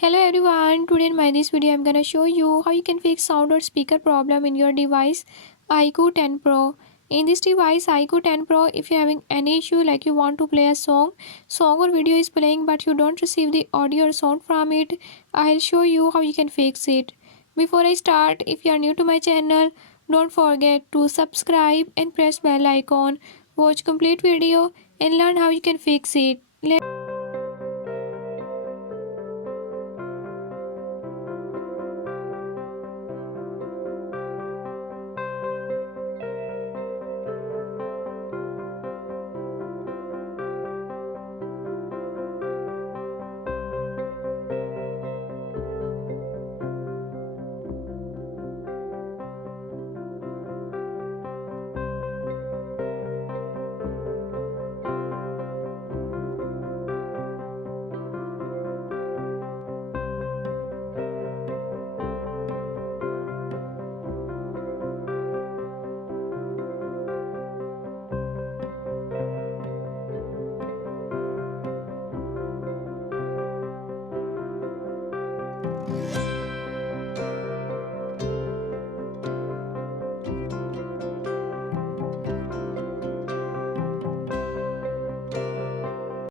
Hello everyone, today in my this video I'm gonna show you how you can fix sound or speaker problem in your device IQOO 10 Pro. In this device IQOO 10 Pro, if you're having any issue like you want to play a song or video is playing but you don't receive the audio or sound from it, I'll show you how you can fix it. Before I start, if you are new to my channel, don't forget to subscribe and press bell icon. Watch complete video and learn how you can fix it.